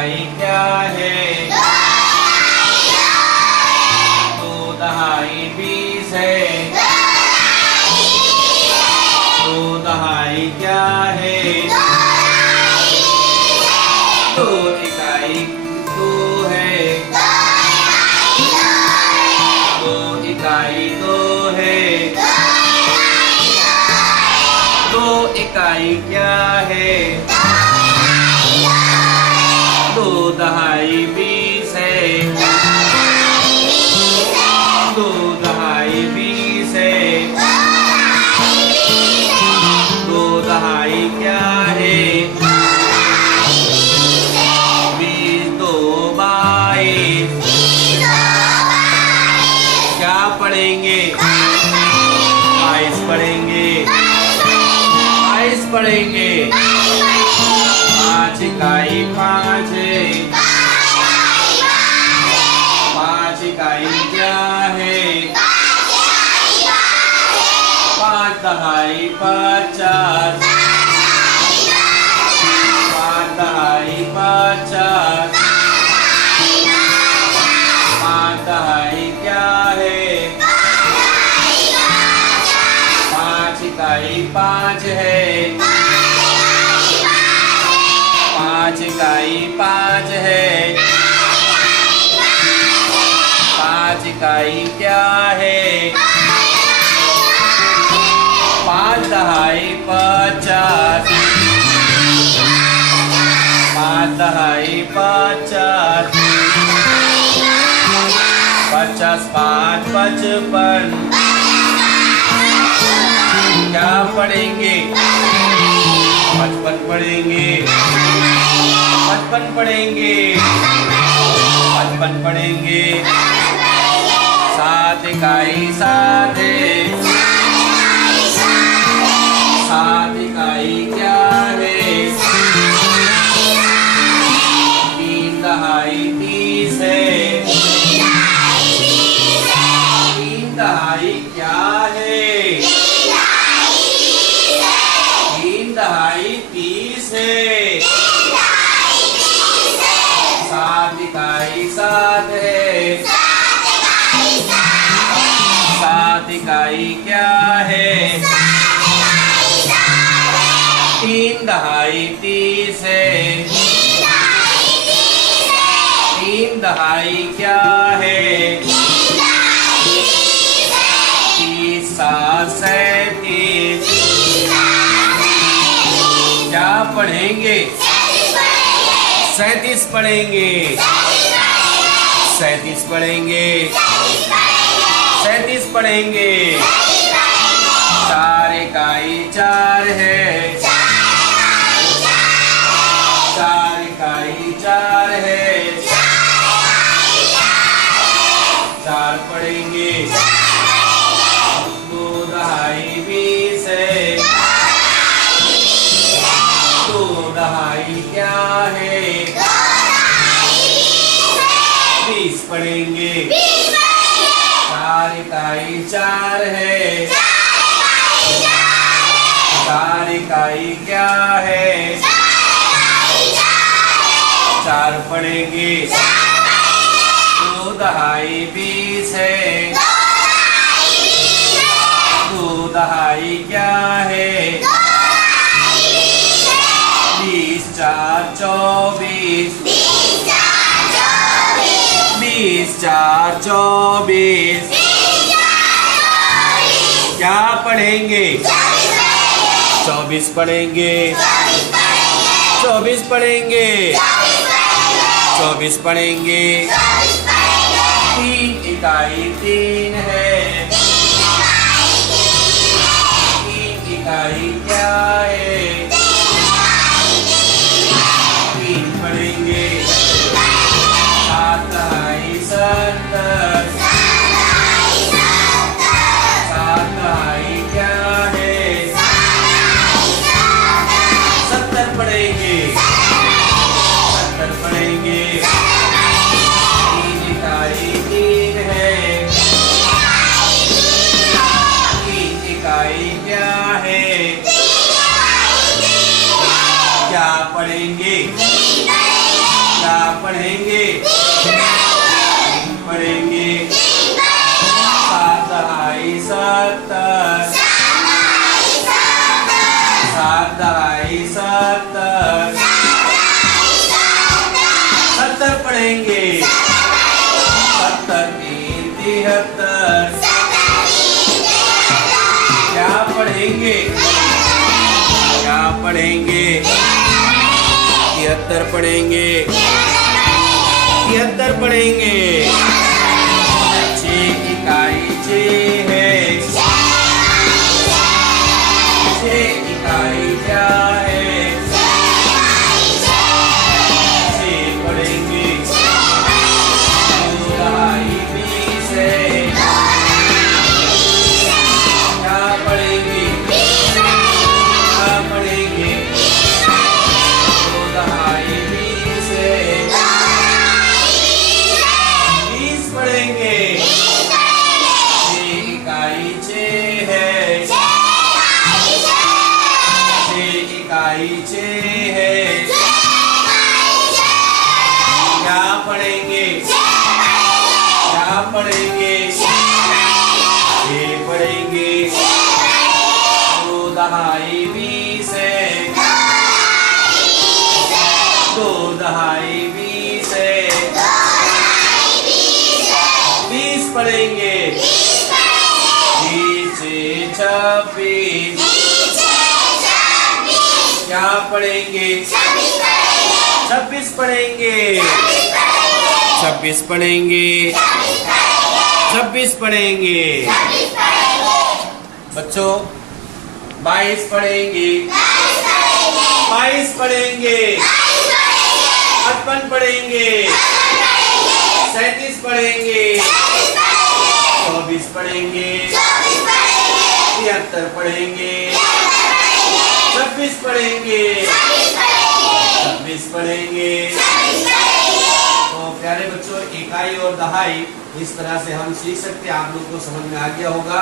इकाई क्या है? 2 दहाई 20 है। 2 दहाई क्या है? 2 इकाई 2 है। 2 इकाई 2 है। 2 इकाई क्या है? 2 दहाई 20 है। 2 दहाई 20 है। 2 दहाई क्या है? 20 2 22। क्या पढ़ेंगे? 22 पढ़ेंगे। 22 पढ़ेंगे। 5 इकाई 5 है। 5 इकाई क्या है? 5 दहाई 50। 5 दहाई 50। 5 दहाई क्या है? 5 इकाई 5 है। 5 इकाई 5 है। 5 इकाई क्या है? 5 दहाई 50। 5 दहाई 50। 50 5 55। क्या पढ़ेंगे? 55 पढ़ेंगे। 55 पढ़ेंगे। 55 पढ़ेंगे। 7 इकाई 7 है। 7 इकाई क्या है? 3 दहाई 30 है। 3 दहाई क्या है? 3 दहाई 30 है। 7 इकाई 7 है। 7 इकाई क्या है? 3 दहाई 30 है। 3 दहाई क्या है? 30 7 37। क्या पढ़ेंगे? 37 पढ़ेंगे। 37 पढ़ेंगे। 37 पढ़ेंगे। 4 इकाई 4 है। 4 इकाई 4 है। 4 पढ़ेंगे। 2 दहाई 20 है। 2 दहाई क्या है? 20 पढ़ेंगे। 4 इकाई 4 है। 4 इकाई क्या है? 4 पढ़ेंगे। 2 दहाई 20 है। 2 दहाई क्या है? 20 4 24। 20 4 24। क्या पढ़ेंगे? 24 पढ़ेंगे। 24 पढ़ेंगे। 24 पढ़ेंगे। 3 इकाई 3 है। 3 इकाई क्या है? 3 पढ़ेंगे। 7 दहाई 70। 7 दहाई क्या है? 70 पढ़ेंगे। 70 पढ़ेंगे। 3 इकाई 3 है। 3 इकाई क्या है? क्या पढ़ेंगे? क्या पढ़ेंगे? पढ़ेंगे। 7 दहाई 70, 7 दहाई 70, 70 पढ़ेंगे। 70 3 73, क्या पढ़ेंगे? क्या पढ़ेंगे? 73 पढ़ेंगे। 73 पढ़ेंगे। 6 इकाई 6 है। 6 इकाई क्या है? 6 पढ़ेंगे। 2 दहाई 20 है। क्या पढ़ेंगे? क्या पढ़ेंगे? 2 दहाई 20 है। 20 पढ़ेंगे। 6 इकाई 6 है। 6 इकाई 6 है। क्या पढ़ेंगे? क्या पढ़ेंगे? 6 पढ़ेंगे। 2 दहाई 20 है। 2 दहाई 20 है। 20 पढ़ेंगे। 20 से 26, क्या पढ़ेंगे? 26 पढ़ेंगे। 26 पढ़ेंगे। 26 पढ़ेंगे। बच्चों 22 पढ़ेंगे। 22 पढ़ेंगे। 55 पढ़ेंगे। 37 पढ़ेंगे। 24 पढ़ेंगे। 73 पढ़ेंगे। 26 पढ़ेंगे। 26 पढ़ेंगे। तो प्यारे बच्चों, इकाई और दहाई इस तरह से हम सीख सकते हैं। आप लोग को समझ में आ गया होगा।